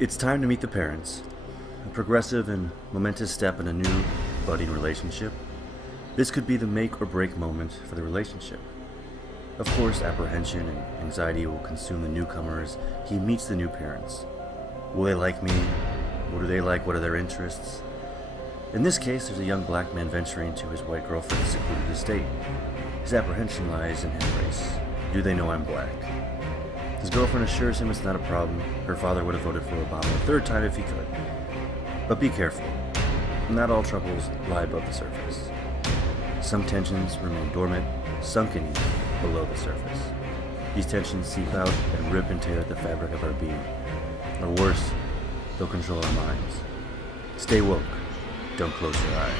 It's time to meet the parents. A progressive and momentous step in a new, budding relationship. This could be the make or break moment for the relationship. Of course, apprehension and anxiety will consume the newcomer as he meets the new parents. Will they like me? What do they like? What are their interests? In this case, there's a young black man venturing to his white girlfriend's secluded estate. His apprehension lies in his race. Do they know I'm black? His girlfriend assures him it's not a problem. Her father would have voted for Obama a third time if he could. But be careful. Not all troubles lie above the surface. Some tensions remain dormant, sunken below the surface. These tensions seep out and rip and tear at the fabric of our being. Or worse, they'll control our minds. Stay woke. Don't close your eyes.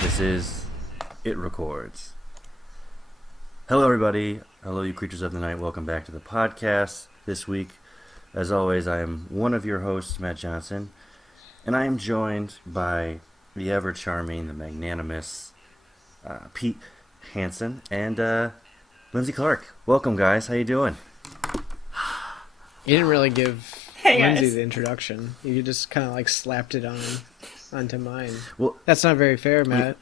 This is It Records. Hello, everybody. Hello, you creatures of the night. Welcome back to the podcast. This week, as always, I am one of your hosts, Matt Johnson, and I am joined by the ever-charming, the magnanimous Pete Hansen and Lindsay Clark. Welcome, guys. How you doing? You didn't really give Lindsay the introduction. You just kind of like slapped it onto mine. Well, that's not very fair, Matt.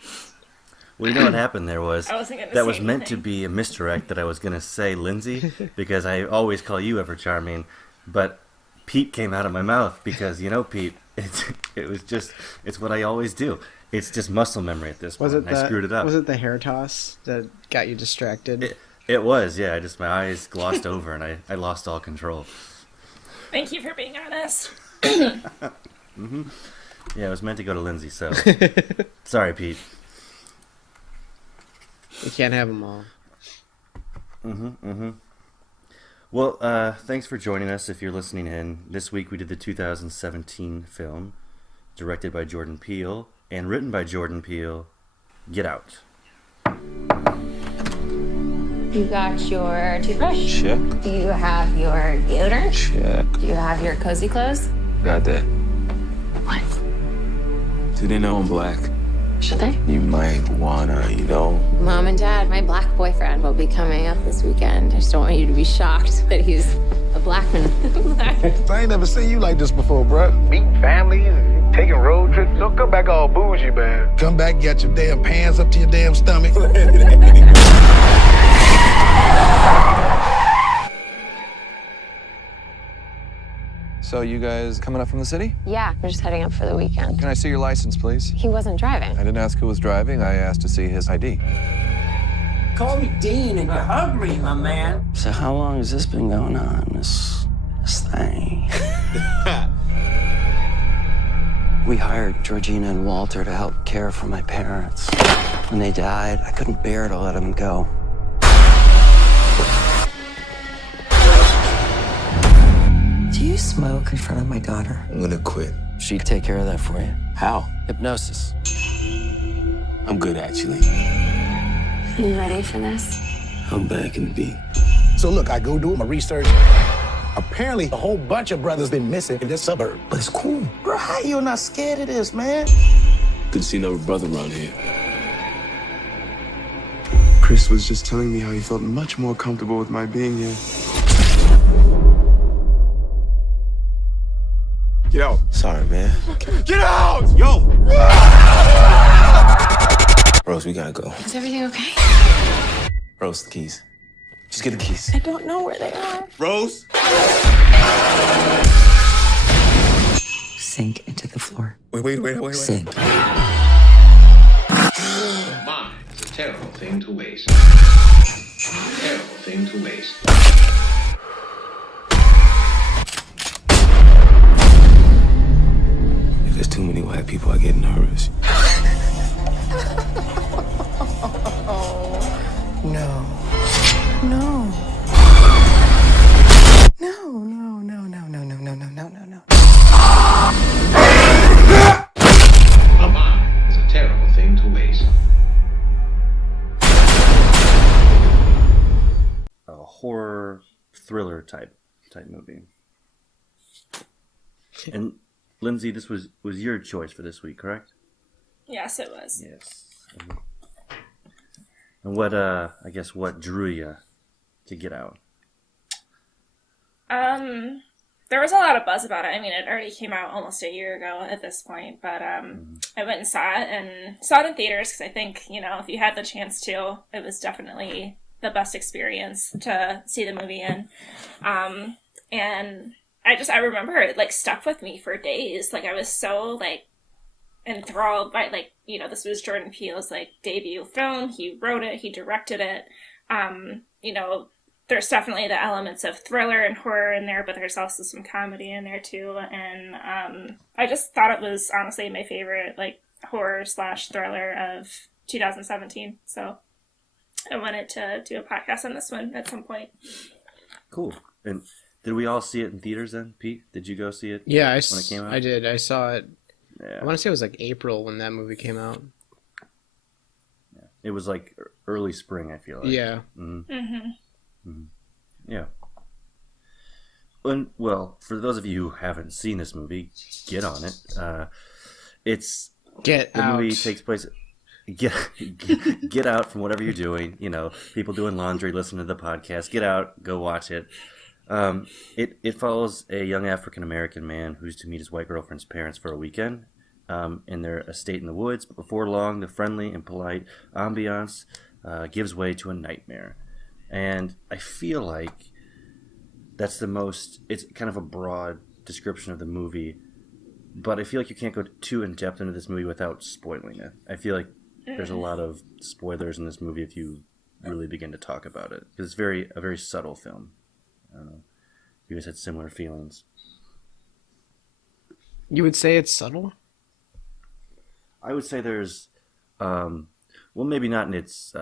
Well, you know what happened there was that was meant to be a misdirect that I was going to say Lindsay because I always call you ever charming, but Pete came out of my mouth because, you know, Pete, it's what I always do. It's just muscle memory at this point. I screwed it up. Was it the hair toss that got you distracted? It was, yeah. My eyes glossed over and I lost all control. Thank you for being honest. Mm-hmm. Yeah, it was meant to go to Lindsay, so sorry, Pete. You can't have them all. Well, thanks for joining us if you're listening in. This week we did the 2017 film, directed by Jordan Peele and written by Jordan Peele, Get Out. You got your toothbrush? Check. Do you have your deodorant? Check. Do you have your cozy clothes? Got that. What? Do they know I'm black? Should they? You might wanna, Mom and Dad, my black boyfriend will be coming up this weekend. I just don't want you to be shocked that he's a black man. I ain't never seen you like this before, bruh. Meeting families and taking road trips. Don't come back all bougie, man. Come back, get your damn pants up to your damn stomach. So you guys coming up from the city? Yeah, we're just heading up for the weekend. Can I see your license, please? He wasn't driving. I didn't ask who was driving. I asked to see his ID. Call me Dean and hug me, my man. So how long has this been going on, this thing? We hired Georgina and Walter to help care for my parents. When they died, I couldn't bear to let them go. Do you smoke in front of my daughter? I'm gonna quit. She'd take care of that for you. How? Hypnosis. I'm good, actually. You ready for this? I'm back in the beat. So look, I go do my research. Apparently, a whole bunch of brothers been missing in this suburb. But it's cool. Bro, how you not scared of this, man? Good to see another brother around here. Chris was just telling me how he felt much more comfortable with my being here. Get out. Sorry, man. Get out! Yo! Rose, we gotta go. Is everything okay? Rose, the keys. Just get the keys. I don't know where they are. Rose? Sink into the floor. Wait. Sink. Mine is a terrible thing to waste. Terrible thing to waste. If there's too many white people, I get nervous. No. A mind is a terrible thing to waste. A horror thriller type movie. And Lindsay, this was your choice for this week, correct? Yes, it was. Yes. And what drew you to Get Out? there was a lot of buzz about it. I mean, it already came out almost a year ago at this point, but I went and saw it in theaters because I think, if you had the chance to, it was definitely the best experience to see the movie in. And I remember it, like, stuck with me for days. Like, I was so, like, enthralled by, like, this was Jordan Peele's, like, debut film. He wrote it, he directed it. There's definitely the elements of thriller and horror in there, but there's also some comedy in there too. And I just thought it was honestly my favorite, like, horror/thriller of 2017. So I wanted to do a podcast on this one at some point. Cool. And did we all see it in theaters then, Pete? Did you go see it? Yeah, when it came out? I did. I saw it. Yeah. I want to say it was like April when that movie came out. Yeah. It was like early spring, I feel like. Yeah. Mm-hmm. Mm-hmm. Yeah. And, well, for those of you who haven't seen this movie, get on it. The movie takes place. Get out from whatever you're doing. People doing laundry, listen to the podcast. Get out, go watch it. It follows a young African American man who's to meet his white girlfriend's parents for a weekend in their estate in the woods. But before long, the friendly and polite ambiance gives way to a nightmare. And I feel like that's it's kind of a broad description of the movie, but I feel like you can't go too in-depth into this movie without spoiling it. I feel like there's a lot of spoilers in this movie if you really begin to talk about it, because it's a very subtle film. I don't know. You guys had similar feelings. You would say it's subtle? I would say there's, maybe not in its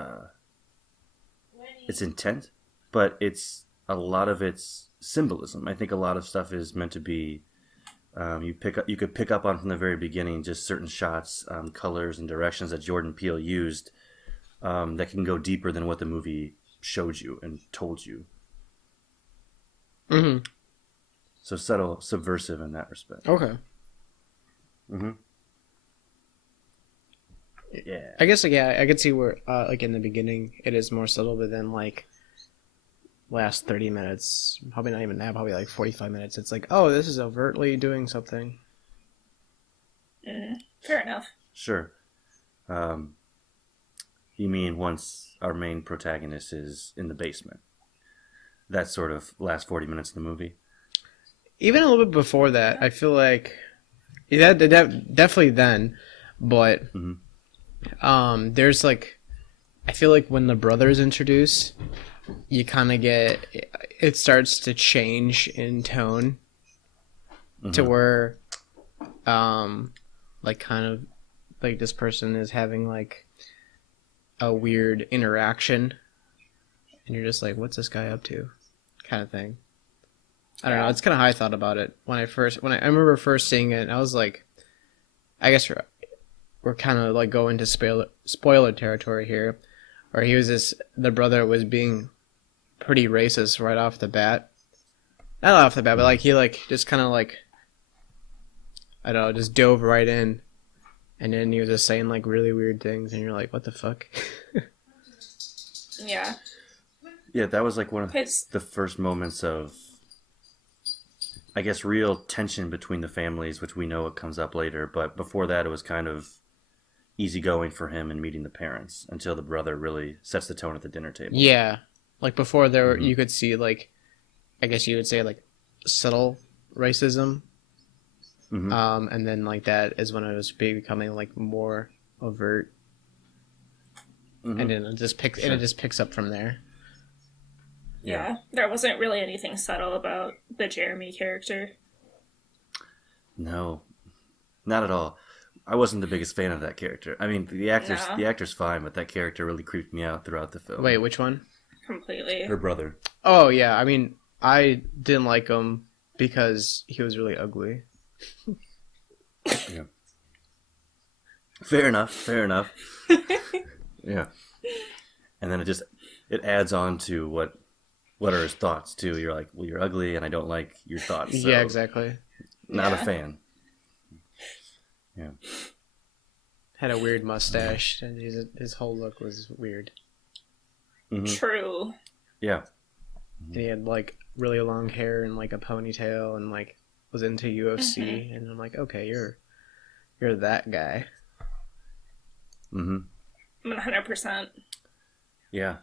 intent, but it's a lot of its symbolism. I think a lot of stuff is meant to be, you could pick up on from the very beginning, just certain shots, colors, and directions that Jordan Peele used that can go deeper than what the movie showed you and told you. Mm-hmm. So subtle, subversive in that respect. Okay. Mm-hmm. Yeah. I guess, I could see where, like, in the beginning, it is more subtle, but then, like, last 30 minutes, probably not even that, probably like 45 minutes, it's like, oh, this is overtly doing something. Fair enough. Sure. You mean once our main protagonist is in the basement? That sort of last 40 minutes of the movie? Even a little bit before that, I feel like, definitely then, but... Mm-hmm. There's like, I feel like when the brother's introduced, you kind of it starts to change in tone to where, like, kind of like this person is having like a weird interaction and you're just like, what's this guy up to, kind of thing. I don't know. It's kind of how I thought about it when I remember first seeing it. I was like, I guess we're kind of like going to spoiler territory here, where the brother was being pretty racist right off the bat. Not off the bat, but like he like just kind of like, I don't know, just dove right in, and then he was just saying like really weird things, and you're like, what the fuck? Yeah. Yeah, that was like one of the first moments of, I guess, real tension between the families, which we know it comes up later, but before that it was kind of easygoing for him in meeting the parents until the brother really sets the tone at the dinner table. Yeah. Like before there, you could see like, I guess you would say like subtle racism. Mm-hmm. And then like that is when it was becoming like more overt. Mm-hmm. And then it just picks up from there. Yeah. There wasn't really anything subtle about the Jeremy character. No. Not at all. I wasn't the biggest fan of that character. I mean, the actor's fine, but that character really creeped me out throughout the film. Wait, which one? Completely. Her brother. Oh, yeah. I mean, I didn't like him because he was really ugly. Yeah. Fair enough. Yeah. And then it adds on to what are his thoughts, too. You're like, well, you're ugly, and I don't like your thoughts. So yeah, exactly. Not a fan. Yeah. Had a weird mustache, and his whole look was weird. Mm-hmm. True. Yeah. and he had like really long hair and like a ponytail and like was into UFC, and I'm like, okay, you're that guy. 100%. Yeah.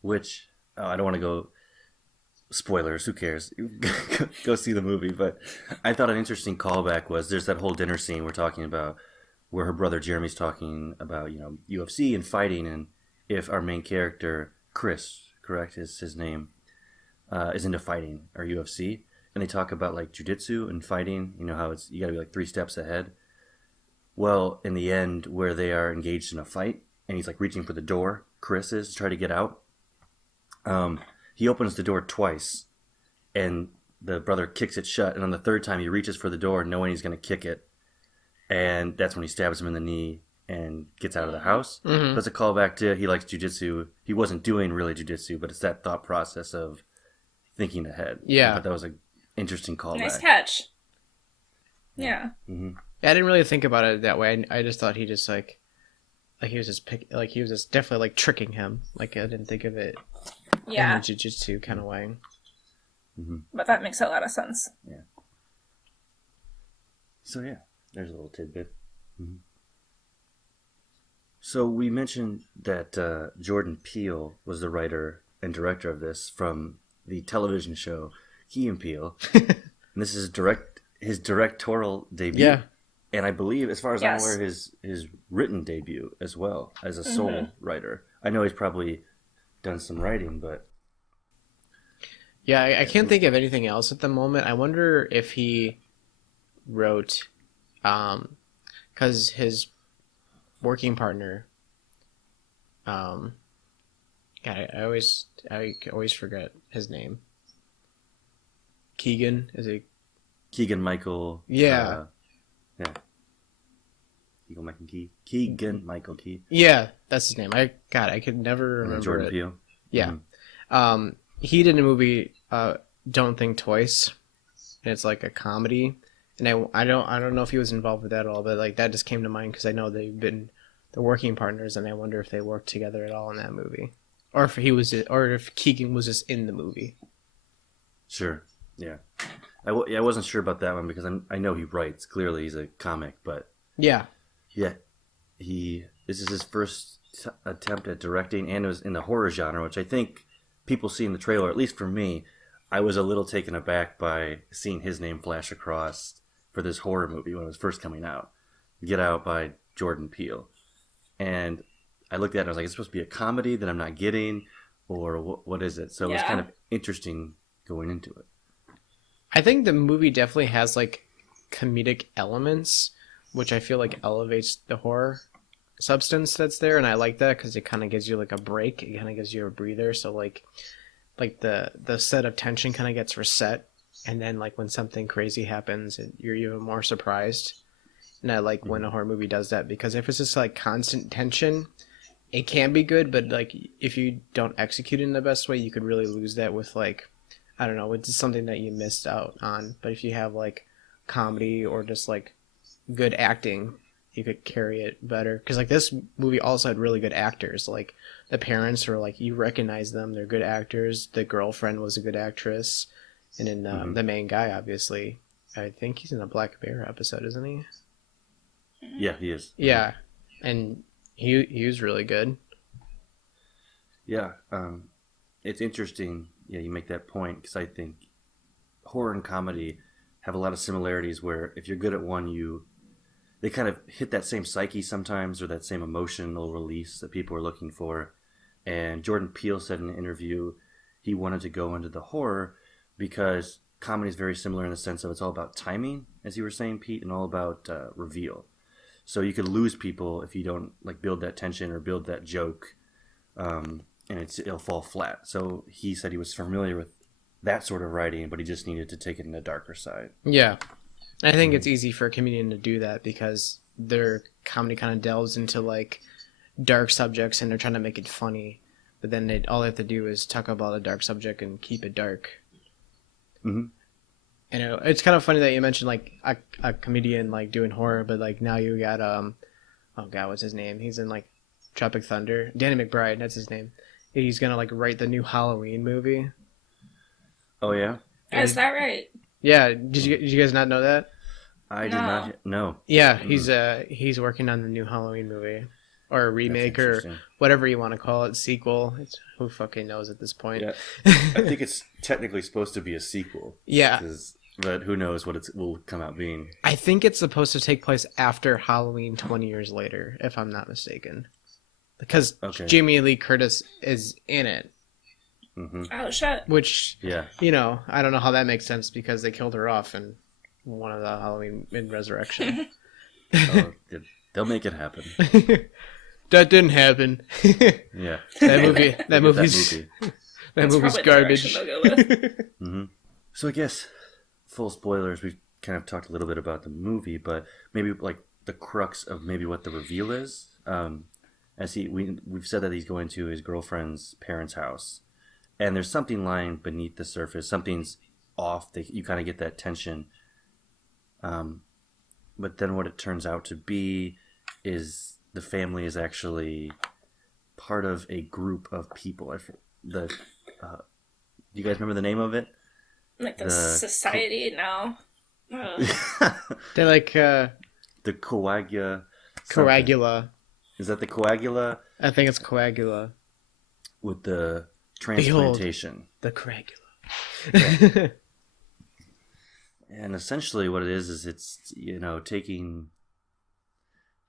Which, I don't want to go spoilers, who cares? Go see the movie. But I thought an interesting callback was there's that whole dinner scene we're talking about where her brother Jeremy's talking about, UFC and fighting, and if our main character, Chris, correct, is his name, is into fighting or UFC, and they talk about like jiu-jitsu and fighting, how it's, you gotta be like 3 steps ahead. Well, in the end, where they are engaged in a fight, and he's like reaching for the door, Chris is, to try to get out. He opens the door twice, and the brother kicks it shut, and on the third time he reaches for the door knowing he's going to kick it, and that's when he stabs him in the knee and gets out of the house. Mm-hmm. That's a callback to he likes jiu-jitsu. He wasn't doing really jiu-jitsu, but it's that thought process of thinking ahead. Yeah. I thought that was an interesting callback. Nice catch. Yeah. Mm-hmm. I didn't really think about it that way. I just thought he just like he was just definitely like tricking him. Like I didn't think of it in a jiu-jitsu kind of way. Mm-hmm. But that makes a lot of sense. Yeah. So yeah, there's a little tidbit. Mm-hmm. So we mentioned that Jordan Peele was the writer and director of this from the television show Key and Peele. And this is his directorial debut. Yeah. And I believe, as far as I'm aware, his written debut as well as a sole writer. I know he's probably done some writing, but... Yeah, I can't think of anything else at the moment. I wonder if he wrote... because his working partner... God, I always forget his name. Keegan, is it? Keegan Michael. Yeah. Yeah. Keegan Michael Key. Yeah, that's his name. I could never remember Jordan it. Peele. Yeah. Mm-hmm. He did a movie, Don't Think Twice, and it's like a comedy. And I don't know if he was involved with that at all, but like that just came to mind because I know they've been the working partners, and I wonder if they worked together at all in that movie, or if Keegan was just in the movie. Sure. Yeah. I wasn't sure about that one because I know he writes. Clearly, he's a comic, but yeah, this is his first attempt at directing, and it was in the horror genre, which I think people see in the trailer. At least for me, I was a little taken aback by seeing his name flash across for this horror movie when it was first coming out. Get Out by Jordan Peele, and I looked at it and I was like, it's supposed to be a comedy that I'm not getting, or what is it? So it was kind of interesting going into it. I think the movie definitely has like comedic elements, which I feel like elevates the horror substance that's there, and I like that because it kind of gives you like a break. It kind of gives you a breather. So like the set of tension kind of gets reset, and then like when something crazy happens, you're even more surprised. And I like when a horror movie does that, because if it's just like constant tension, it can be good, but like if you don't execute it in the best way, you could really lose that with like, I don't know, it's something that you missed out on. But if you have like comedy or just like good acting, you could carry it better. Because like this movie also had really good actors. Like the parents were like, you recognize them, they're good actors. The girlfriend was a good actress, and then the main guy, obviously, I think he's in a Black Mirror episode, isn't he? Yeah, he is. Yeah, and he was really good. Yeah, it's interesting. Yeah, you make that point because I think horror and comedy have a lot of similarities. Where if you're good at one, they kind of hit that same psyche sometimes, or that same emotional release that people are looking for. And Jordan Peele said in an interview he wanted to go into the horror because comedy is very similar in the sense of it's all about timing, as you were saying, Pete, and all about reveal. So you could lose people if you don't like build that tension or build that joke, and it'll fall flat. So he said he was familiar with that sort of writing, but he just needed to take it in a darker side. Yeah, I think it's easy for a comedian to do that because their comedy kind of delves into like dark subjects and they're trying to make it funny, but then all they have to do is talk about a dark subject and keep it dark. Mm-hmm. And it's kind of funny that you mentioned like a comedian like doing horror, but like now you got oh god, what's his name? He's in like Tropic Thunder. Danny McBride, that's his name. He's gonna like write the new Halloween movie. Oh yeah, Is that right? Yeah, did you guys not know that? I did not know. Yeah, he's working on the new Halloween movie, or a remake, or whatever you want to call it, sequel. It's, who fucking knows at this point? Yeah, I think it's technically supposed to be a sequel. Yeah, but who knows what it will come out being. I think it's supposed to take place after Halloween 20 years later, if I'm not mistaken, because Jamie Lee Curtis is in it. Mm-hmm. Oh shit! Which, you know, I don't know how that makes sense because they killed her off in one of the Halloween in Resurrection. They'll make it happen. That didn't happen. Yeah, that movie's garbage. Mm-hmm. So I guess full spoilers. We've kind of talked a little bit about the movie, but maybe like the crux of maybe what the reveal is. As we've said that he's going to his girlfriend's parents' house. And there's something lying beneath the surface. Something's off. You kind of get that tension. But then what it turns out to be is the family is actually part of a group of people. Do you guys remember the name of it? Like the society? No. They're like... the Coagula. Coagula. Is that the Coagula? I think it's Coagula. With the... transplantation. Behold, the Coagula. And essentially what it is it's, you know, taking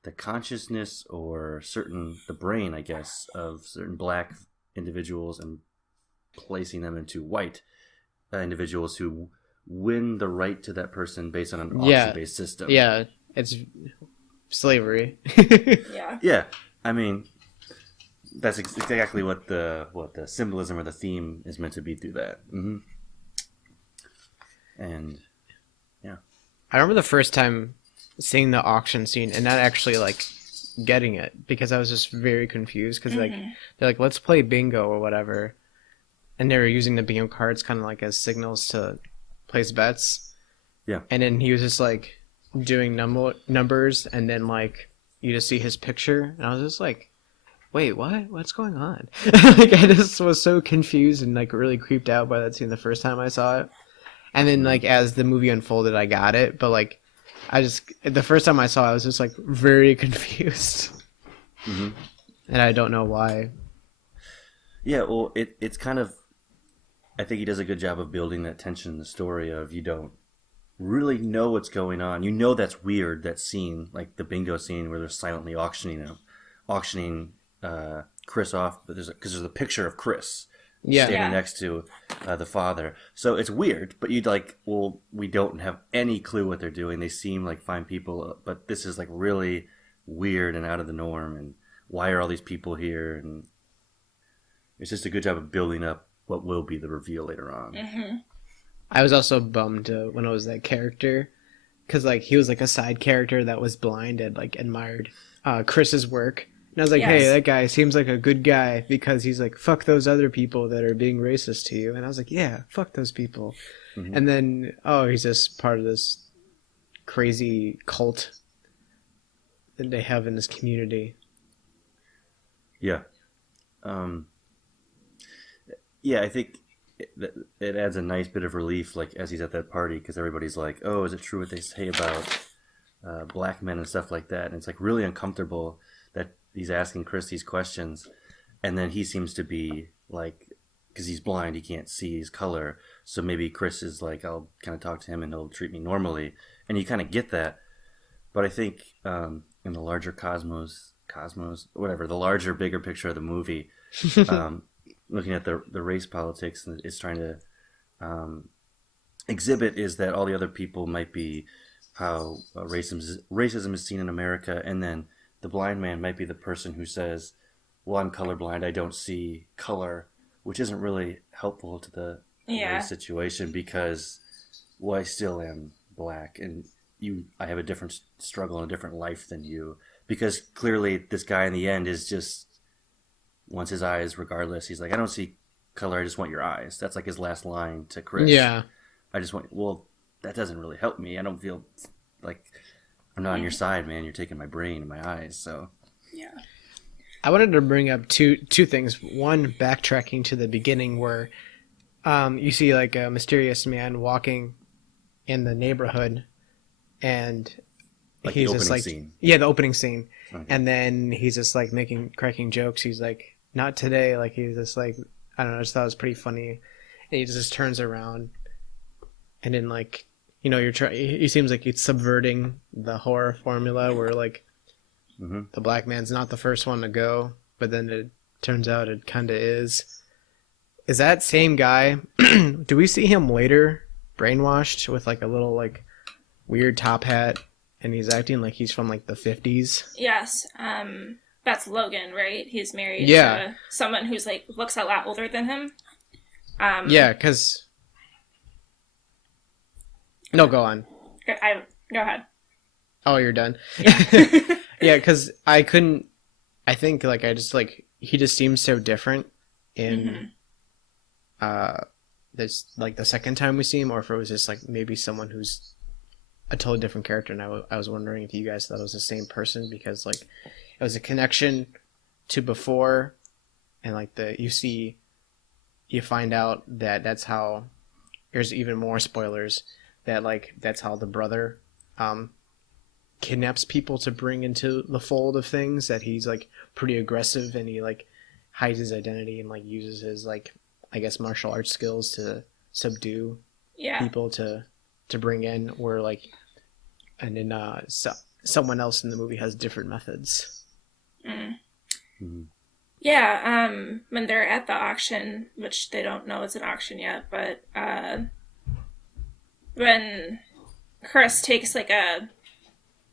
the consciousness or the brain, I guess, of certain black individuals and placing them into white individuals who win the right to that person based on an auction-based system. Yeah, it's slavery. Yeah, I mean... That's exactly what the symbolism or the theme is meant to be through that. Mm-hmm. And yeah, I remember the first time seeing the auction scene and not actually like getting it because I was just very confused because like they're like, let's play bingo or whatever, and they were using the bingo cards kind of like as signals to place bets. Yeah, and then he was just like doing numbers, and then like you just see his picture, and I was just like, wait, what? What's going on? Like, I just was so confused and like really creeped out by that scene the first time I saw it. And then like as the movie unfolded, I got it. But like, the first time I saw it, I was just like very confused. Mm-hmm. And I don't know why. Yeah, well, it's kind of, I think he does a good job of building that tension in the story of you don't really know what's going on. You know that's weird, that scene, like the bingo scene where they're silently auctioning Chris off, but there's a picture of Chris standing next to the father. So it's weird, but you'd like, well, we don't have any clue what they're doing. They seem like fine people, but this is like really weird and out of the norm. And why are all these people here? And it's just a good job of building up what will be the reveal later on. Mm-hmm. I was also bummed when it was that character, because like he was like a side character that was blind and like admired Chris's work. And I was like, hey, that guy seems like a good guy because he's like, fuck those other people that are being racist to you. And I was like, yeah, fuck those people. Mm-hmm. And then, he's just part of this crazy cult that they have in this community. Yeah. Yeah, I think it adds a nice bit of relief, like, as he's at that party, because everybody's like, oh, is it true what they say about black men and stuff like that? And it's like really uncomfortable that he's asking Chris these questions, and then he seems to be like, because he's blind, he can't see his color, so maybe Chris is like, I'll kind of talk to him and he'll treat me normally, and you kind of get that. But I think in the larger cosmos, whatever, the larger, bigger picture of the movie, looking at the race politics it's trying to exhibit is that all the other people might be how racism is seen in America, and then the blind man might be the person who says, well, I'm colorblind, I don't see color, which isn't really helpful to the race situation because, well, I still am black and I have a different struggle and a different life than you. Because clearly this guy in the end is just wants his eyes regardless. He's like, I don't see color, I just want your eyes. That's like his last line to Chris. Yeah. Well, that doesn't really help me. I don't feel like I'm not on your side, man. You're taking my brain and my eyes, so. Yeah. I wanted to bring up two things. One, backtracking to the beginning where You see like a mysterious man walking in the neighborhood, and Like he's the just opening like, scene. yeah, the opening scene, Okay. and then he's just like cracking jokes. He's like, not today. Like he's just like, I don't know. I just thought it was pretty funny, and he just turns around, and then like, he seems like he's subverting the horror formula where like the black man's not the first one to go, but then it turns out it kind of is. Is that same guy? Do we see him later brainwashed with like a little like weird top hat, and he's acting like he's from like the 50s? Yes. That's Logan, right? He's married Yeah. to someone who's like looks a lot older than him. Yeah, because... No, go on. Go ahead. Oh, you're done? Yeah. Yeah, because I couldn't... I think, like, I just, like... He just seems so different in... This, like, the second time we see him, or if it was just, like, maybe someone who's a totally different character, and I was wondering if you guys thought it was the same person, because, like, it was a connection to before, and, like, you find out that that's how... There's even more spoilers, that, like, that's how the brother, kidnaps people to bring into the fold of things, that he's like pretty aggressive, and he like hides his identity and like uses his like, I guess, martial arts skills to subdue people to bring in, where like, and then someone else in the movie has different methods. Yeah, when they're at the auction, which they don't know it's an auction yet, but when Chris takes like a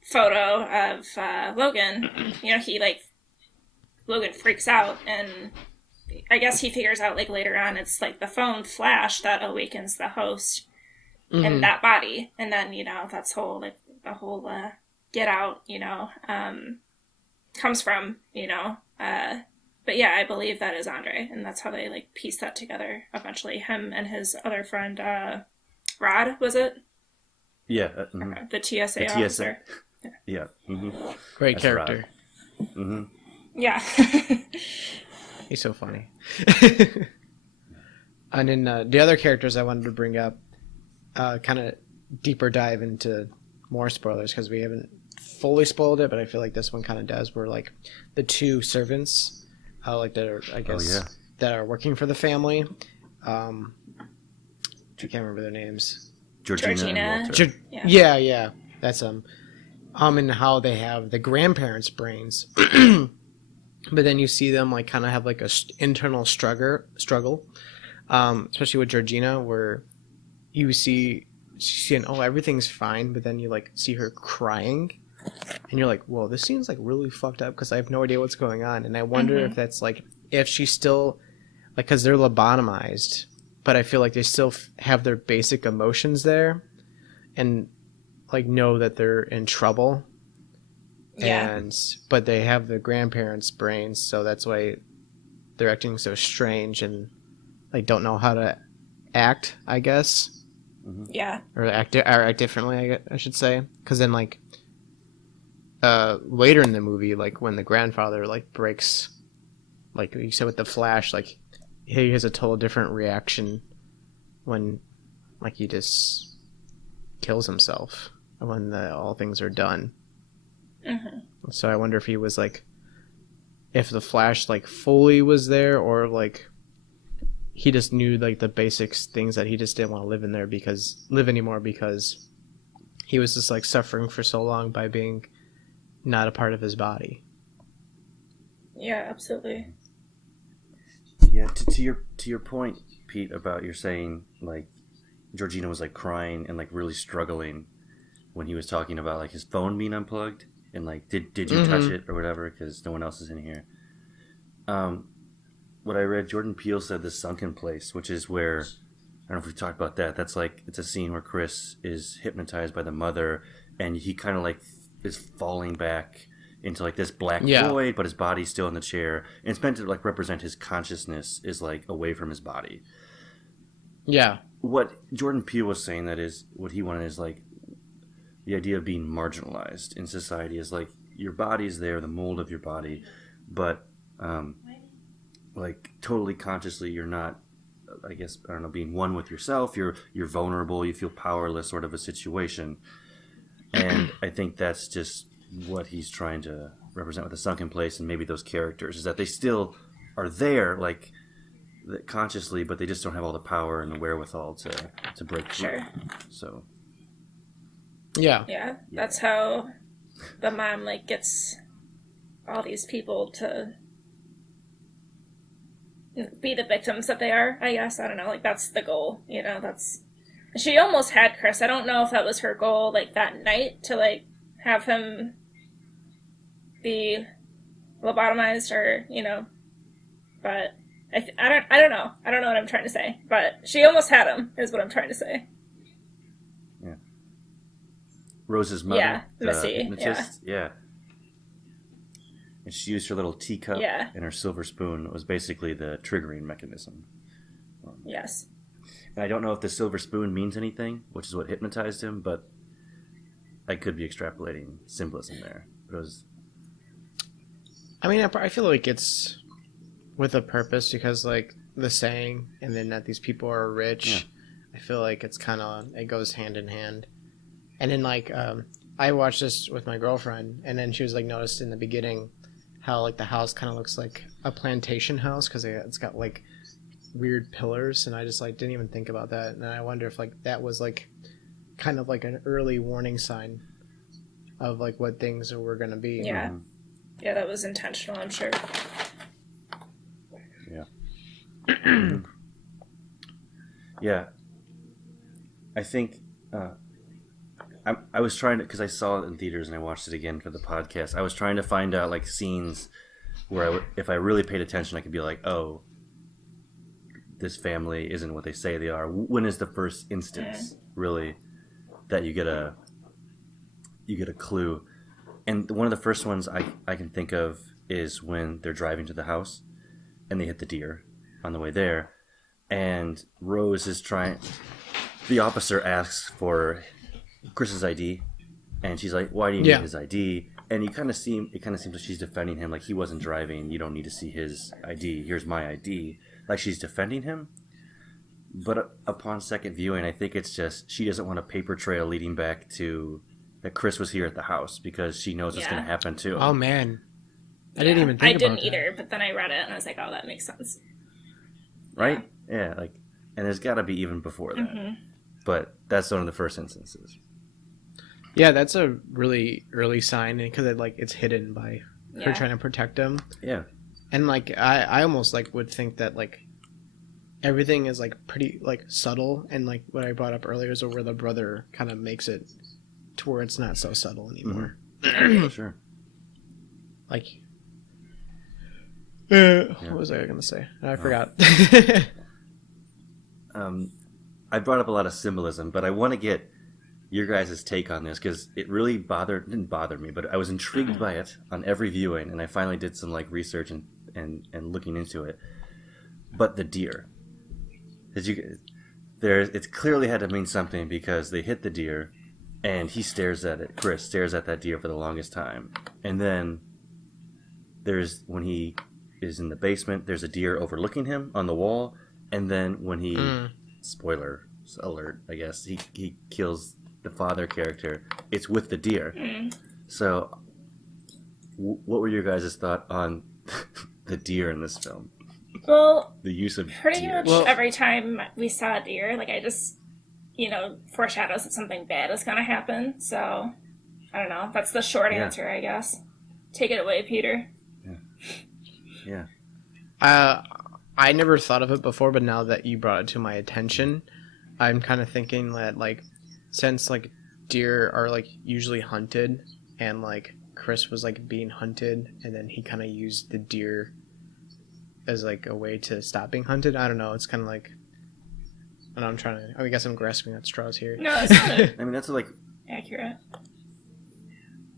photo of Logan, Logan freaks out, and I guess he figures out like later on it's like the phone flash that awakens the host in that body, and then that's whole like the whole get out comes from but yeah, I believe that is Andre, and that's how they like piece that together eventually. Him and his other friend Rod, was it? Yeah, the TSA officer. Yeah. Great That's character. Right. Yeah. He's so funny. And then the other characters I wanted to bring up, kind of deeper dive into more spoilers, because we haven't fully spoiled it, but I feel like this one kind of does, where like the two servants, like that are, I guess, that are working for the family. I can't remember their names. Georgina. And Walter. Yeah. That's and how they have the grandparents' brains, but then you see them like kind of have like a internal struggle, especially with Georgina, where you see she's saying, "Oh, everything's fine," but then you like see her crying, and you're like, "Whoa, this seems like really fucked up," because I have no idea what's going on, and I wonder if that's like if she's still like, because they're lobotomized, but I feel like they still have their basic emotions there, and like know that they're in trouble, but they have the grandparents' brains, so that's why they're acting so strange and like don't know how to act, I guess. Or act differently, I should say, because then like later in the movie, like when the grandfather like breaks, like you said with the flash, like he has a total different reaction when like he just kills himself when all things are done. So I wonder if he was like, if the Flash like fully was there, or like he just knew like the basics things that he just didn't want to live anymore because he was just like suffering for so long by being not a part of his body. Yeah, absolutely. Yeah, to your point, Pete, about you're saying like Georgina was like crying and like really struggling when he was talking about like his phone being unplugged and like did you touch it or whatever, because no one else is in here. What I read, Jordan Peele said the sunken place, which is where, I don't know if we've talked about that. That's like, it's a scene where Chris is hypnotized by the mother, and he kind of like is falling back into like this black void, but his body's still in the chair, and it's meant to like represent his consciousness is like away from his body. Yeah. What Jordan Peele was saying, that is what he wanted, is like the idea of being marginalized in society is like your body's there, the mold of your body, but like totally consciously you're not I guess, I don't know, being one with yourself. You're vulnerable. You feel powerless, sort of a situation. And I think that's just what he's trying to represent with the sunken place and maybe those characters, is that they still are there, like, consciously, but they just don't have all the power and the wherewithal to break through. Sure. So. Yeah. That's how the mom, like, gets all these people to be the victims that they are, I guess. I don't know, like, that's the goal, you know. That's, she almost had Chris. I don't know if that was her goal, like, that night, to, like, have him be lobotomized, or, you know, but I don't know what I'm trying to say, but she almost had him, is what I'm trying to say. Yeah. Rose's mother, yeah, Missy, hypnotist, yeah. And she used her little teacup and her silver spoon. It was basically the triggering mechanism. Yes. And I don't know if the silver spoon means anything, which is what hypnotized him, but I could be extrapolating symbolism there. But it was... I mean, I feel like it's with a purpose, because, like, the saying, and then that these people are rich, I feel like it's kind of, it goes hand in hand. And then, like, I watched this with my girlfriend, and then she was, like, noticed in the beginning how, like, the house kind of looks like a plantation house, because it's got, like, weird pillars, and I just, like, didn't even think about that. And I wonder if, like, that was, like, kind of like an early warning sign of, like, what things were going to be. Yeah. Yeah, that was intentional, I'm sure. Yeah. Yeah. I think I was trying to, because I saw it in theaters and I watched it again for the podcast. I was trying to find out, like, scenes where if I really paid attention, I could be like, oh, this family isn't what they say they are. When is the first instance, really, that you get a clue? And one of the first ones I can think of is when they're driving to the house and they hit the deer on the way there. And Rose is trying... The officer asks for Chris's ID, and she's like, why do you need his ID? And it kind of seems like she's defending him, like, he wasn't driving, you don't need to see his ID, here's my ID. Like, she's defending him. But upon second viewing, I think it's just she doesn't want a paper trail leading back to that Chris was here at the house, because she knows it's going to happen to him. Oh, man. I didn't even think about that. I didn't either, but then I read it, and I was like, oh, that makes sense. Right? Yeah, like, and there's got to be even before that. Mm-hmm. But that's one of the first instances. Yeah, that's a really early sign, because it's hidden by her trying to protect him. Yeah. And, like, I almost, like, would think that, like, everything is, like, pretty, like, subtle, and, like, what I brought up earlier is where the brother kind of makes it to where it's not so subtle anymore. Mm-hmm. Sure. Like, what was I going to say? I forgot. I brought up a lot of symbolism, but I want to get your guys' take on this, because it really didn't bother me, but I was intrigued by it on every viewing, and I finally did some, like, research and looking into it. But the deer, it's clearly had to mean something, because they hit the deer, and he stares at it. Chris stares at that deer for the longest time, and then when he is in the basement, there's a deer overlooking him on the wall, and then when he spoiler alert, I guess, he kills the father character, it's with the deer. So what were your guys' thought on the deer in this film? Well, the use of pretty deer. much every time we saw a deer, like, I just, foreshadows that something bad is gonna happen. So I don't know, that's the short answer, I guess. Take it away, Peter. Yeah. I never thought of it before, but now that you brought it to my attention, I'm kind of thinking that, like, since, like, deer are, like, usually hunted, and, like, Chris was, like, being hunted, and then he kind of used the deer as, like, a way to stop being hunted. I don't know. It's kind of like, and I guess I'm grasping at straws here. No, it's not. I mean, that's, like, accurate.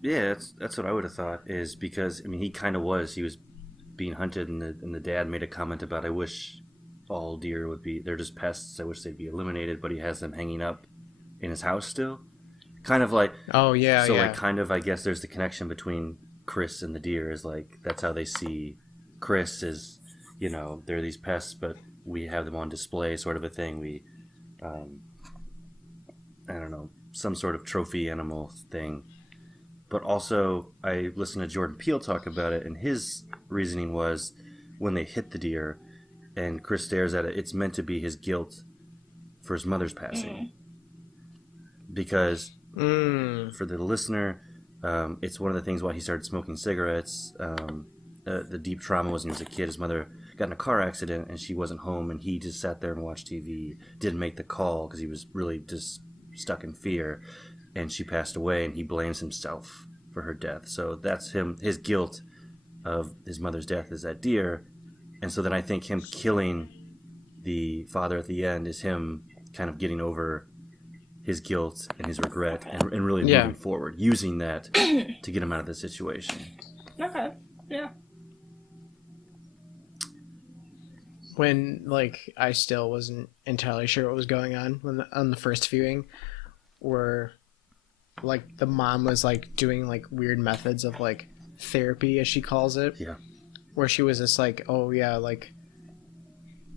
Yeah, that's what I would have thought, is because, I mean, he was being hunted, and the dad made a comment about, I wish all deer they're just pests, I wish they'd be eliminated, but he has them hanging up in his house still. Kind of like, like, kind of, I guess there's the connection between Chris and the deer, is like, that's how they see Chris, is, they're these pests, but we have them on display, sort of a thing. We, I don't know, some sort of trophy animal thing. But also, I listened to Jordan Peele talk about it, and his reasoning was when they hit the deer, and Chris stares at it, it's meant to be his guilt for his mother's passing. Because for the listener, it's one of the things why he started smoking cigarettes. The deep trauma was when he was a kid. His mother got in a car accident and she wasn't home, and he just sat there and watched TV, didn't make the call because he was really just stuck in fear, and she passed away, and he blames himself for her death. So that's his guilt of his mother's death is that deer. And so then I think him killing the father at the end is him kind of getting over his guilt and his regret and really moving forward, using that to get him out of the situation. Okay. Yeah. When like I still wasn't entirely sure what was going on on the first viewing, where like the mom was like doing like weird methods of like therapy, as she calls it. Yeah. Where she was just like, oh yeah, like,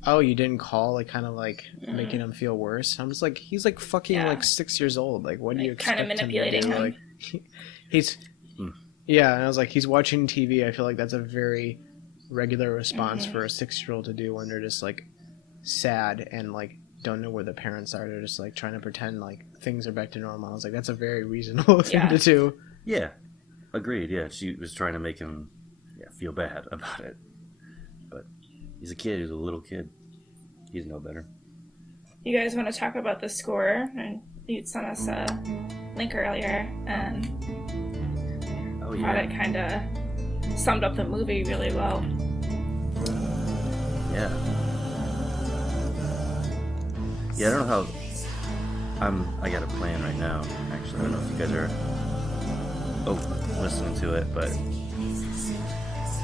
oh, you didn't call, like kind of like making him feel worse. I'm just like, he's like fucking like 6 years old. Like, what do you expect kind of manipulating him to do? him. Like, he's yeah, and I was like, he's watching TV. I feel like that's a very regular response for a 6-year-old to do when they're just like sad and like don't know where the parents are. They're just like trying to pretend like things are back to normal. I was like, that's a very reasonable thing to do. Yeah, agreed. Yeah, she was trying to make him feel bad about it, but he's a kid. He's a little kid. He's no better. You guys want to talk about the score? And you'd sent us a link earlier, and I thought it kind of summed up the movie really well. Yeah. Yeah, I don't know how... I got a plan right now, actually. I don't know if you guys are listening to it, but...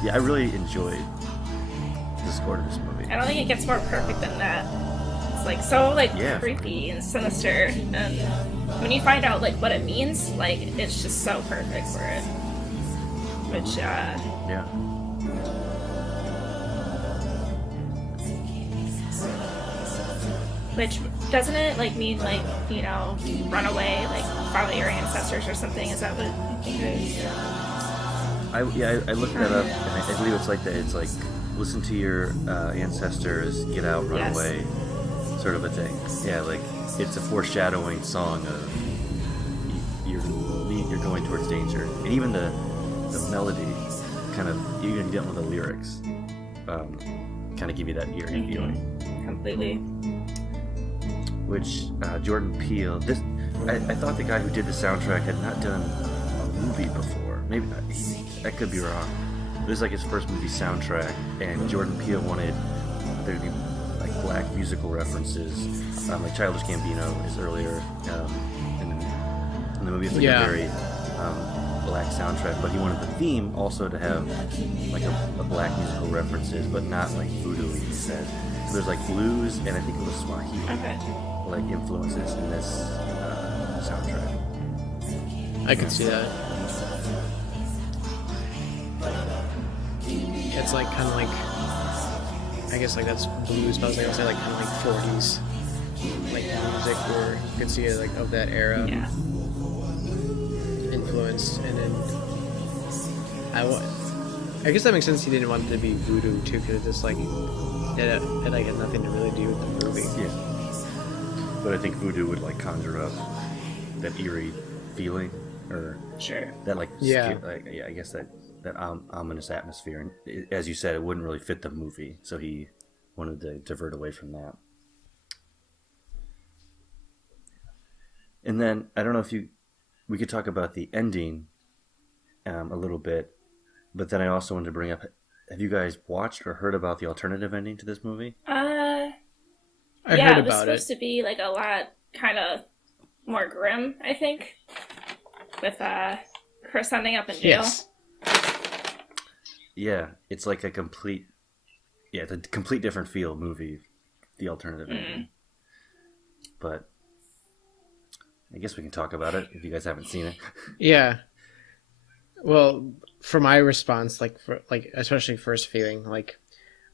Yeah, I really enjoyed the score to this movie. I don't think it gets more perfect than that. It's like so like creepy and sinister, and when you find out like what it means, like it's just so perfect for it. Which yeah. Which doesn't it like mean like, you know, run away, like follow your ancestors or something? Is that what you think it is? I looked that up, and I believe it's like that. It's like listen to your ancestors, get out, run away, sort of a thing. Yeah, like it's a foreshadowing song of you're going towards danger, and even the melody kind of even get one of the lyrics kind of give you that eerie feeling. Completely. Which Jordan Peele, I thought the guy who did the soundtrack had not done a movie before. Maybe I could be wrong. This is like his first movie soundtrack, and Jordan Peele wanted there to be like black musical references, like Childish Gambino is earlier in the movie. It's like a very black soundtrack, but he wanted the theme also to have like a black musical references, but not like voodoo. He said so there's like blues and I think it was Swahili like influences in this soundtrack. I could see that. It's like kind of like, I guess like that's blues, but I was like, I'll say like kind of like 40s like music where you could see it like of that era influence. And then I guess that makes sense. He didn't want it to be voodoo too, because it's like it like had nothing to really do with the movie. Yeah, but I think voodoo would like conjure up that eerie feeling, or that like I guess that ominous atmosphere, and as you said, it wouldn't really fit the movie, so he wanted to divert away from that. And then I don't know if we could talk about the ending a little bit, but then I also wanted to bring up, have you guys watched or heard about the alternative ending to this movie? I heard about it. It was supposed to be like a lot kind of more grim, I think, with Chris ending up in jail. Yes. Yeah, it's like a complete different feel movie, the alternative ending. But I guess we can talk about it if you guys haven't seen it. Yeah. Well, for my response, like especially first viewing, like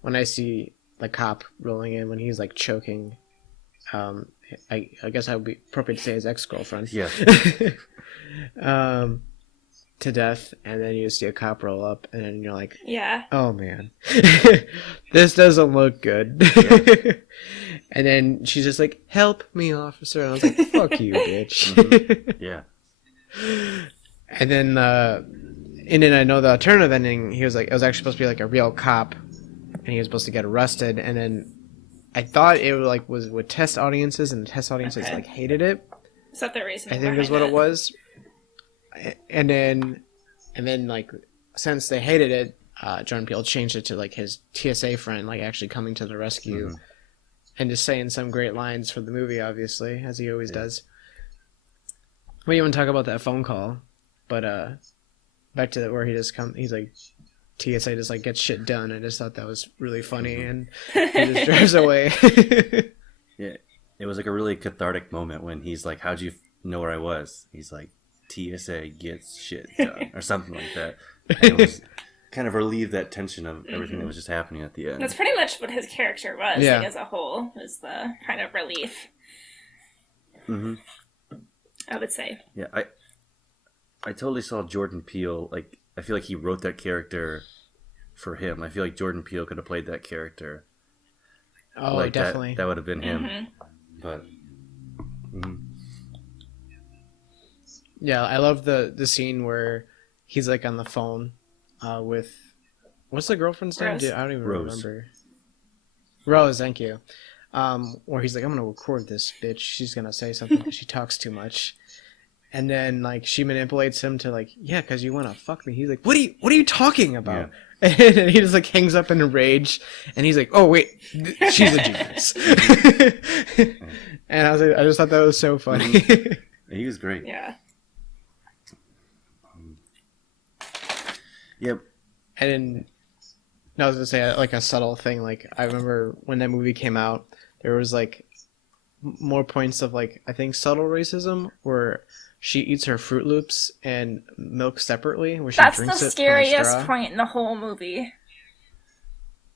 when I see the cop rolling in when he's like choking. I guess I would be appropriate to say his ex-girlfriend. Yeah. To death, and then you see a cop roll up, and then you're like, Yeah. oh man, this doesn't look good. And then she's just like, help me, officer. And I was like, fuck you, bitch. Yeah. And then I know the alternative ending, he was like, it was actually supposed to be like a real cop, and he was supposed to get arrested, and then I thought it was with test audiences, and the test audiences like hated it. Is that the reason? I think is what it was. And then like since they hated it, Jordan Peele changed it to like his TSA friend like actually coming to the rescue and just saying some great lines for the movie, obviously, as he always does. We didn't even talk about that phone call, but back to where he's like TSA just like gets shit done. I just thought that was really funny, and he just drives away. Yeah, it was like a really cathartic moment when he's like, "How'd you know where I was?" He's like, "TSA gets shit done," or something like that. And it was kind of relieved that tension of everything that was just happening at the end. That's pretty much what his character was, Yeah. like, as a whole, was the kind of relief. Mm-hmm. I would say. Yeah, I totally saw Jordan Peele. Like, I feel like he wrote that character for him. I feel like Jordan Peele could have played that character. Oh, like definitely. That would have been him. But. Yeah, I love the scene where he's like on the phone with what's the girlfriend's name? Rose. I don't even Rose. remember. Rose, thank you. Where he's like, I'm gonna record this bitch. She's gonna say something 'cause she talks too much. And then like she manipulates him to like, yeah, because you wanna fuck me. He's like, what are you talking about? Yeah. And he just like hangs up in a rage, and he's like, oh wait, she's a genius. And I just thought that was so funny. He was great. Yeah. Yep. And then, no, I was gonna say like a subtle thing. Like I remember when that movie came out, there was like more points of like I think subtle racism where she eats her Fruit Loops and milk separately. Where she That's drinks the it from a scariest straw. point in the whole movie.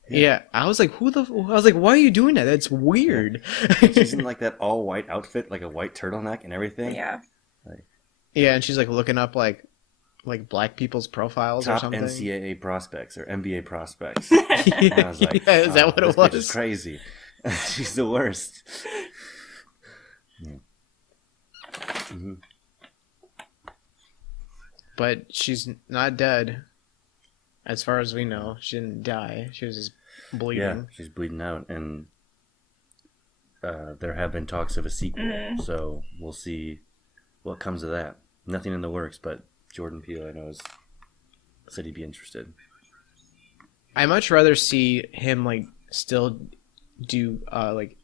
Yeah, I was like, I was like, why are you doing that? That's weird. She's in like that all white outfit, like a white turtleneck and everything. Yeah. Yeah, and she's like looking up like black people's profiles or Top something. NCAA prospects or NBA prospects. And I was like, yeah, is that what this it was? bitch is crazy. She's the worst. Yeah. Mm-hmm. But she's not dead, as far as we know. She didn't die. She was just bleeding. Yeah, she's bleeding out, and there have been talks of a sequel, so we'll see what comes of that. Nothing in the works, but Jordan Peele, I know, said he'd be interested. I much rather see him like still do like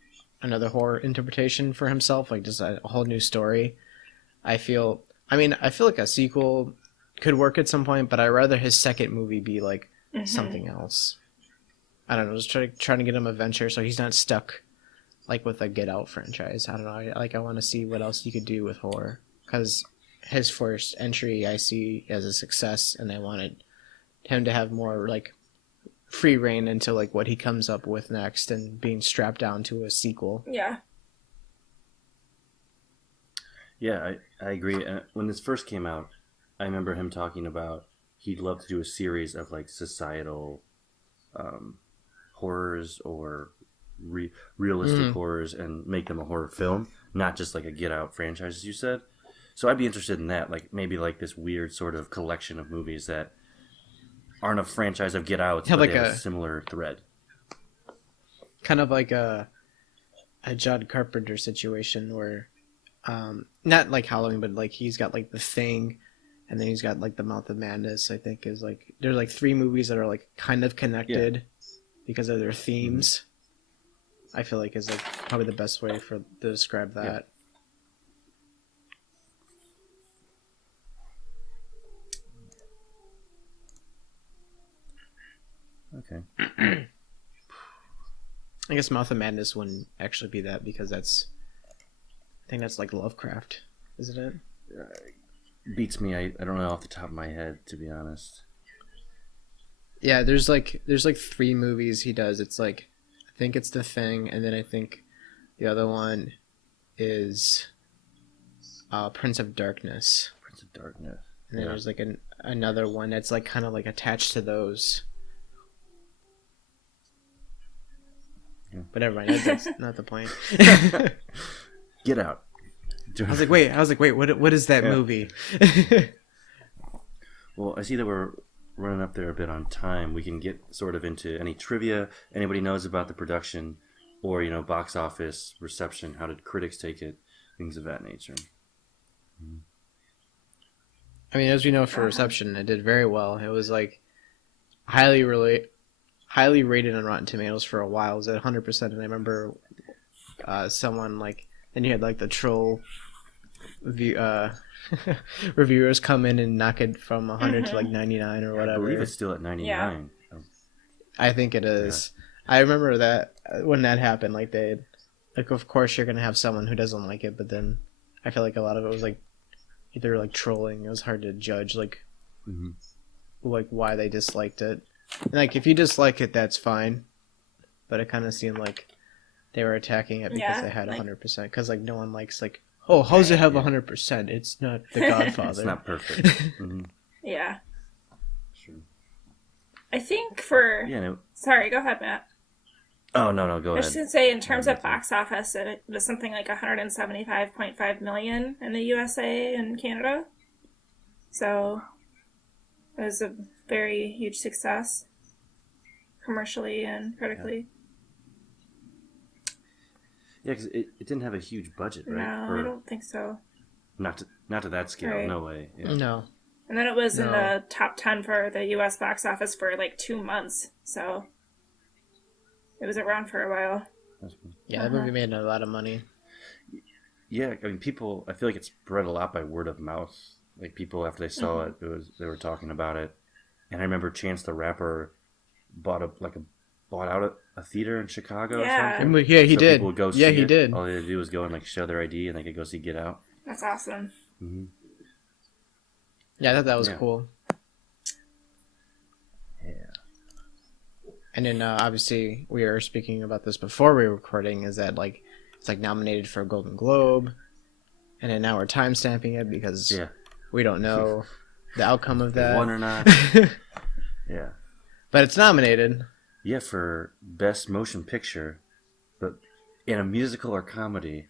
another horror interpretation for himself, like just a whole new story. I feel like a sequel could work at some point, but I'd rather his second movie be like something else. I don't know, just trying to get him a venture so he's not stuck like with a Get Out franchise. I don't know. I want to see what else he could do with horror, because his first entry I see as a success, and I wanted him to have more like free reign into like what he comes up with next and being strapped down to a sequel. Yeah. Yeah, I agree. When this first came out, I remember him talking about he'd love to do a series of like societal horrors or realistic horrors and make them a horror film, not just like a Get Out franchise, as you said. So I'd be interested in that, like maybe like this weird sort of collection of movies that aren't a franchise of Get Outs, but like they have a similar thread. Kind of like a John Carpenter situation where, not like Halloween, but like he's got like The Thing, and then he's got like The Mouth of Madness. I think is like there's like 3 movies that are like kind of connected because of their themes. I feel like is like probably the best way to describe that. Yeah. Okay. I guess Mouth of Madness wouldn't actually be that because I think that's like Lovecraft, isn't it? Beats me. I don't know off the top of my head, to be honest. Yeah, there's like 3 movies he does. It's like I think it's The Thing, and then I think the other one is Prince of Darkness. Prince of Darkness. And then there's like another one that's like kind of like attached to those. Yeah. But never mind, that's not the point. Get Out. I was like, wait, what is that movie? Well, I see that we're running up there a bit on time. We can get sort of into any trivia anybody knows about the production, or box office reception. How did critics take it? Things of that nature. I mean, as we know, for reception, it did very well. It was like highly rated on Rotten Tomatoes for a while. It was at 100%, and I remember someone like, then you had like the troll reviewers come in and knock it from 100 to like 99 or whatever. I believe it's still at 99. Yeah. I think it is. Yeah. I remember that when that happened, like of course you're gonna have someone who doesn't like it, but then I feel like a lot of it was like either like trolling. It was hard to judge like why they disliked it. And, like if you dislike it, that's fine, but it kind of seemed like they were attacking it because they had 100%. Because like no one likes like, oh, how's it have 100%? It's not The Godfather. It's not perfect. Yeah. Sure. I think for... Yeah. No. Sorry, go ahead, Matt. Oh, no, go ahead. I was just going to say, in terms of box office, it was something like $175.5 million in the USA and Canada. So it was a very huge success, commercially and critically. Yeah, because it didn't have a huge budget, right? No, I don't think so. Not to that scale, right. No way. Yeah. No. And then it was in the top 10 for the U.S. box office for like 2 months, so it was around for a while. Yeah, that movie made a lot of money. Yeah, I mean, people, I feel like it spread a lot by word of mouth. Like, people, after they saw it, they were talking about it. And I remember Chance the Rapper bought out a theater in Chicago or something. Yeah, he did. People would go see he did. All they had to do was go and like show their ID and they could go see Get Out. That's awesome. Mm-hmm. Yeah, I thought that was cool. Yeah. And then obviously we were speaking about this before we were recording, is that like it's like nominated for a Golden Globe, and then now we're timestamping it because we don't know the outcome of that. Won or not. Yeah. But it's nominated. Yeah, for Best Motion Picture, but in a musical or comedy,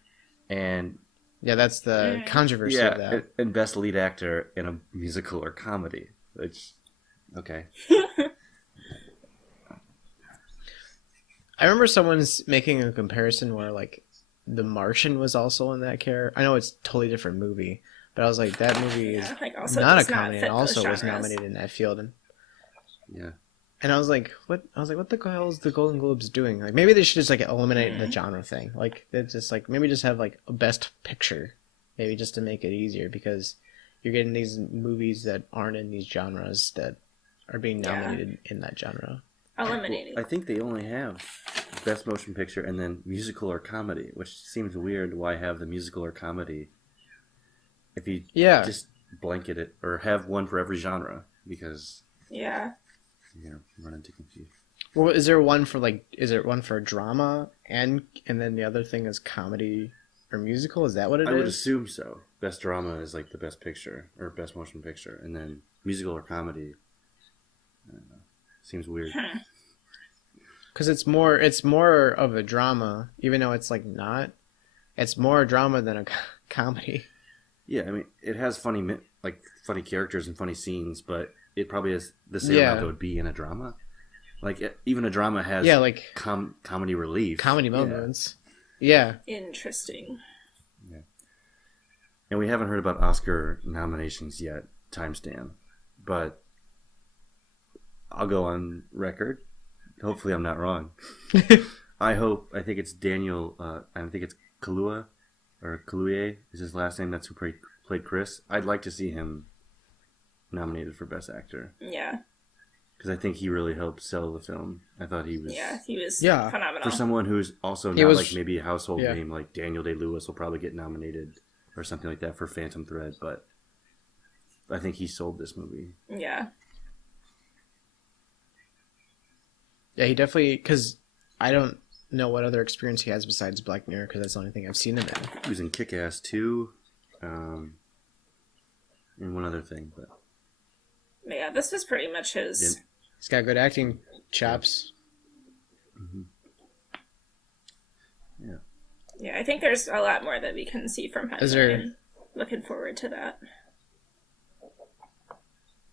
and yeah, that's the controversy of that. And Best Lead Actor in a musical or comedy. Which, okay. I remember someone's making a comparison where like The Martian was also in that I know it's a totally different movie, but I was like, that movie is not a comedy, and also was nominated in that field. And yeah. And I was like, what? I was like, what the hell is the Golden Globes doing? Like, maybe they should just like eliminate the genre thing. Like, it's just like maybe just have like a Best Picture, maybe just to make it easier, because you're getting these movies that aren't in these genres that are being nominated in that genre. Eliminating. I think they only have Best Motion Picture and then musical or comedy, which seems weird. Why have the musical or comedy if you just blanket it, or have one for every genre? Because run into confusion. Well, is there one for drama and then the other thing is comedy or musical? Is that what it is? I would assume so. Best drama is like the best picture or best motion picture, and then musical or comedy. I don't know. Seems weird. Because it's more of a drama, even though it's like not. It's more a drama than a comedy. Yeah, I mean, it has funny characters and funny scenes, but it probably has the same amount that would be in a drama. Like, even a drama has like comedy relief. Comedy moments. Yeah. Interesting. Yeah. And we haven't heard about Oscar nominations yet, timestamp. But I'll go on record. Hopefully I'm not wrong. I think it's Daniel, I think it's Kaluuya, or Kaluuya is his last name. That's who played Chris. I'd like to see him nominated for Best Actor. Yeah. Because I think he really helped sell the film. I thought he was... Yeah, he was phenomenal. For someone who's also not like maybe a household name, like Daniel Day-Lewis will probably get nominated or something like that for Phantom Thread, but I think he sold this movie. Yeah. Yeah, he definitely... Because I don't know what other experience he has besides Black Mirror, because that's the only thing I've seen him in. He was in Kick-Ass 2, and one other thing, but Yeah, this was pretty much his. Yeah. He's got good acting chops. Mm-hmm. Yeah. Yeah, I think there's a lot more that we can see from him. Is there- I'm looking forward to that.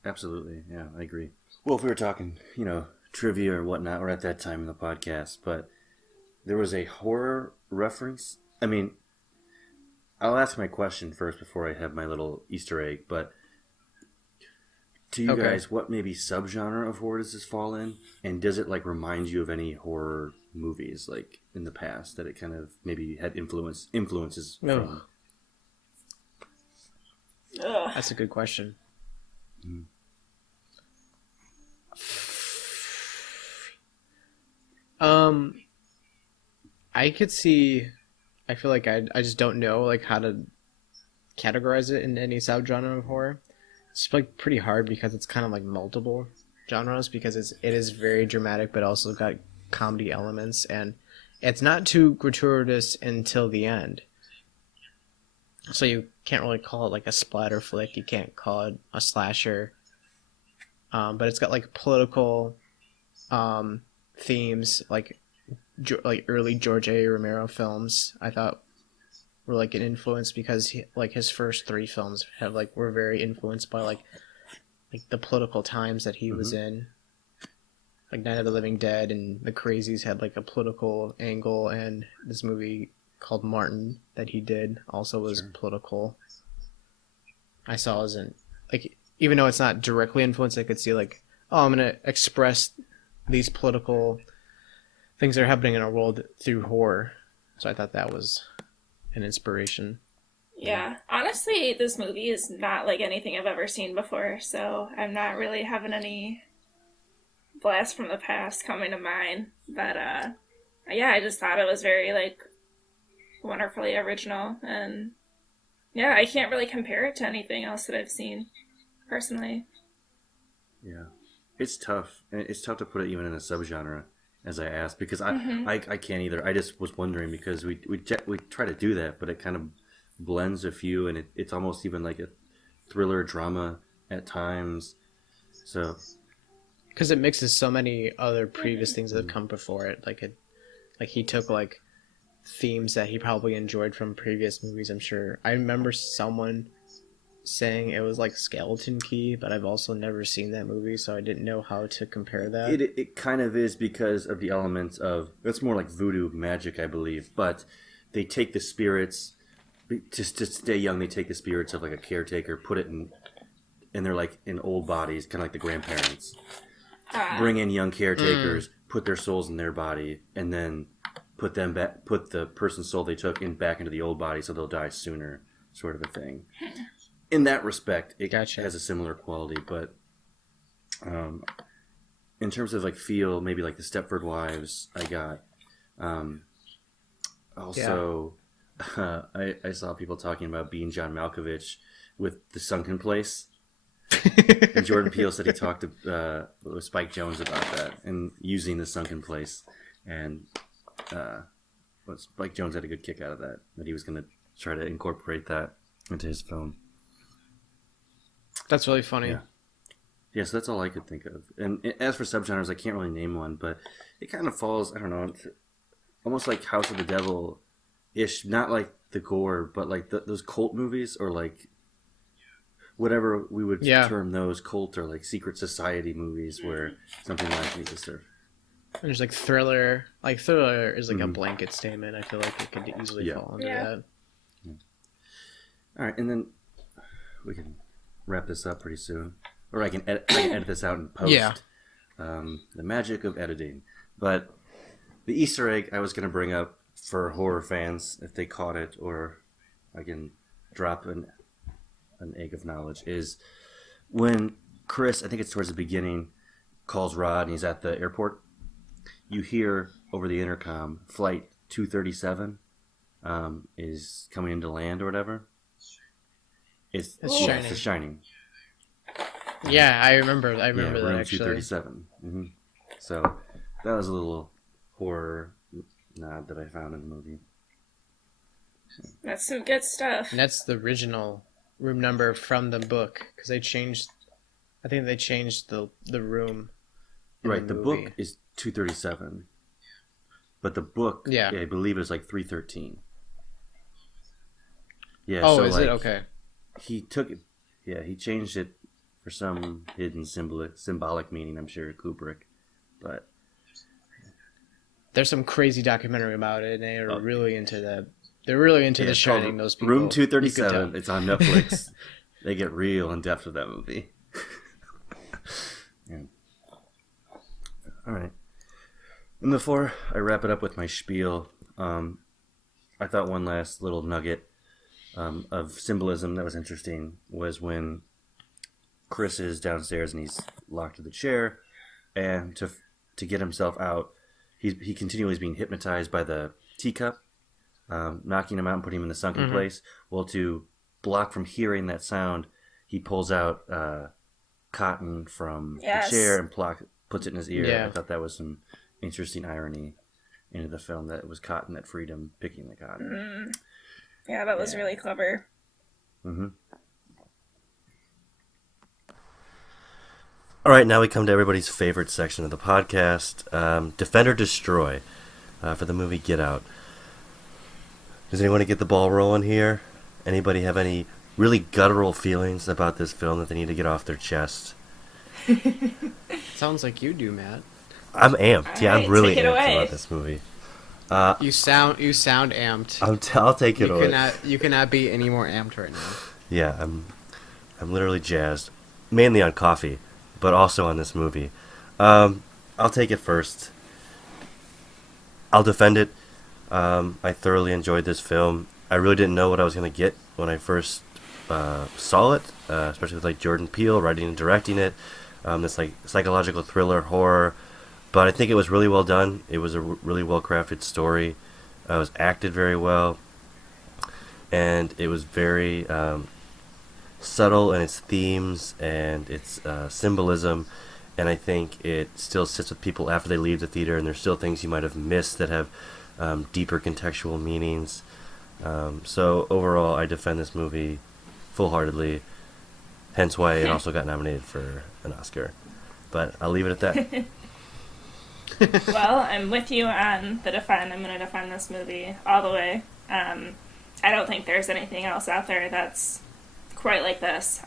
Absolutely, yeah, I agree. Well, if we were talking, trivia or whatnot, we're at that time in the podcast, but there was a horror reference. I mean, I'll ask my question first before I have my little Easter egg, but to you guys, what maybe subgenre of horror does this fall in? And does it, remind you of any horror movies, in the past, that it kind of maybe had influences from? Ugh. That's a good question. Mm. I could see. I feel like I just don't know how to categorize it in any subgenre of horror. It's pretty hard because it's kind of multiple genres, because it is very dramatic but also got comedy elements, and it's not too gratuitous until the end. So you can't really call it a splatter flick. You can't call it a slasher. But it's got political themes, like early George A. Romero films. I thought were an influence, because his first 3 films have were very influenced by the political times that he was in. Night of the Living Dead and The Crazies had a political angle, and this movie called Martin that he did also was political. I saw as in even though it's not directly influenced, I could see I'm gonna express these political things that are happening in our world through horror. So I thought that was an inspiration. Yeah, honestly, this movie is not like anything I've ever seen before, so I'm not really having any blast from the past coming to mind. But yeah, I just thought it was very wonderfully original, and yeah, I can't really compare it to anything else that I've seen personally. Yeah, it's tough, and it's tough to put it even in a subgenre, as I asked, because I can't either. I just was wondering, because we try to do that, but it kind of blends a few, and it's almost even like a thriller drama at times. So, because it mixes so many other previous things that have come before it, he took themes that he probably enjoyed from previous movies. I'm sure. I remember someone saying it was Skeleton Key, but I've also never seen that movie, so I didn't know how to compare that. It kind of is, because of the elements of, it's more like voodoo magic, I believe, but they take the spirits, just to stay young, they take the spirits of a caretaker, put it in, and they're in old bodies, kind of like the grandparents. Bring in young caretakers, put their souls in their body, and then put the person's soul they took back into the old body, so they'll die sooner, sort of a thing. In that respect, it has a similar quality, but in terms of feel, maybe the Stepford Wives, I got. Also, I saw people talking about being John Malkovich with The Sunken Place. And Jordan Peele said he talked to Spike Jonze about that and using The Sunken Place, and Spike Jonze had a good kick out of that he was going to try to incorporate that into his film. That's really funny. Yeah, so that's all I could think of. And as for subgenres, I can't really name one, but it kind of falls, I don't know, almost like House of the Devil-ish, not like the gore, but those cult movies, or whatever we would term those, cult or secret society movies, where something like this. And there's thriller. Thriller is a blanket statement. I feel like it could easily fall under that. Yeah. All right, and then we can wrap this up pretty soon, or I can edit this out and post. Yeah. The magic of editing. But the Easter egg I was going to bring up for horror fans, if they caught it, or I can drop an egg of knowledge, is when Chris, I think it's towards the beginning, calls Rod and he's at the airport, you hear over the intercom, Flight 237 is coming into land or whatever. It's Shining. It's The Shining. Yeah, I remember that room actually. 237. So that was a little horror nod that I found in the movie. That's some good stuff. And that's the original room number from the book, because I think they changed the room. Right, the book is 237. But the book, I believe, is like 313. Yeah. Oh, so is like, it? Okay. He took it. Yeah, he changed it for some hidden symbolic meaning, I'm sure, Kubrick. But there's some crazy documentary about it, and they're really into that. They're really into The Shining, those people. Room 237, it's on Netflix. They get real in depth with that movie. Yeah. All right. And before I wrap it up with my spiel, I thought one last little nugget of symbolism that was interesting was when Chris is downstairs and he's locked in the chair, and to get himself out, he continually is being hypnotized by the teacup, knocking him out and putting him in the sunken place. Well, to block from hearing that sound, he pulls out cotton from the chair and puts it in his ear. Yeah. I thought that was some interesting irony into the film, that it was cotton that freed him, picking the cotton. Yeah, that was really clever. Mm-hmm. All right, now we come to everybody's favorite section of the podcast, Defend or Destroy, for the movie Get Out. Does anyone want to get the ball rolling here? Anybody have any really guttural feelings about this film that they need to get off their chest? Sounds like you do, Matt. I'm amped. Yeah, Alright, I'm really take it amped away. about this movie. You sound amped. I'll take it away. You cannot be any more amped right now. Yeah, I'm literally jazzed, mainly on coffee, but also on this movie. I'll take it first. I'll defend it. I thoroughly enjoyed this film. I really didn't know what I was going to get when I first saw it, especially with like Jordan Peele writing and directing it. This like psychological thriller horror, but I think it was really well done. It was a really well crafted story. It was acted very well, and it was very subtle in its themes and its symbolism. And I think it still sits with people after they leave the theater, and there's still things you might have missed that have deeper contextual meanings. So overall, I defend this movie full-heartedly, hence why it also got nominated for an Oscar. But I'll leave it at that. Well, I'm with you on the defend. I'm going to defend this movie all the way. I don't think there's anything else out there that's quite like this.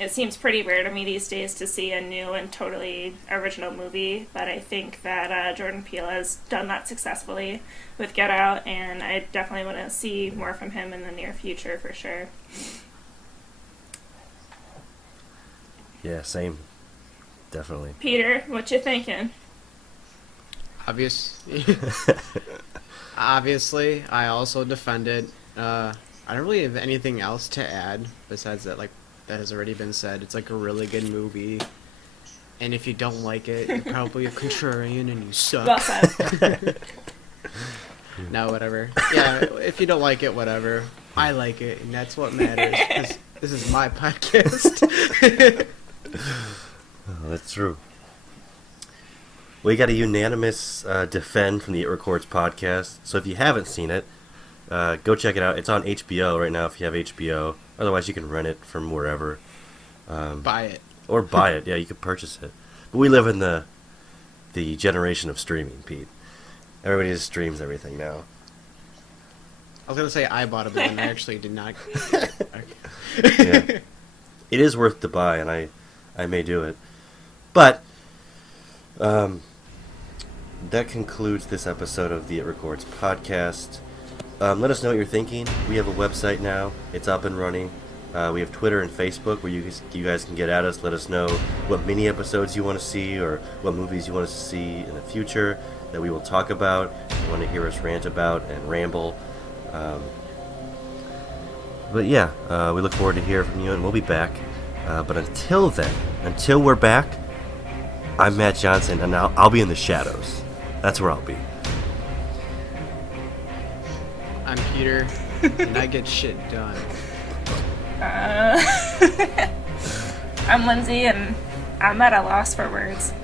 It seems pretty rare to me these days to see a new and totally original movie, but I think that Jordan Peele has done that successfully with Get Out, and I definitely want to see more from him in the near future for sure. Yeah, same. Definitely. Peter, what you thinking? Obviously, I also defend it. I don't really have anything else to add besides that, like, that has already been said. It's like a really good movie, and if you don't like it, you're probably a contrarian and you suck. Well said. No, whatever. Yeah, if you don't like it, whatever. I like it, and that's what matters, because this is my podcast. Oh, that's true. We got a unanimous defend from the It Records podcast. So if you haven't seen it, go check it out. It's on HBO right now if you have HBO. Otherwise, you can rent it from wherever. Buy it. Or buy it. Yeah, you can purchase it. But we live in the generation of streaming, Pete. Everybody just streams everything now. I was going to say I bought it, but then I actually did not. Yeah. It is worth to buy, and I may do it. But that concludes this episode of the It Records podcast. Let us know what you're thinking. We have a website now. It's up and running. We have Twitter and Facebook where you guys can get at us. Let us know what mini episodes you want to see or what movies you want us to see in the future that we will talk about. If you want to hear us rant about and ramble. But yeah, we look forward to hearing from you, and we'll be back. But until then, until we're back, I'm Matt Johnson, and I'll be in the shadows. That's where I'll be. I'm Peter, and I get shit done. I'm Lindsay, and I'm at a loss for words.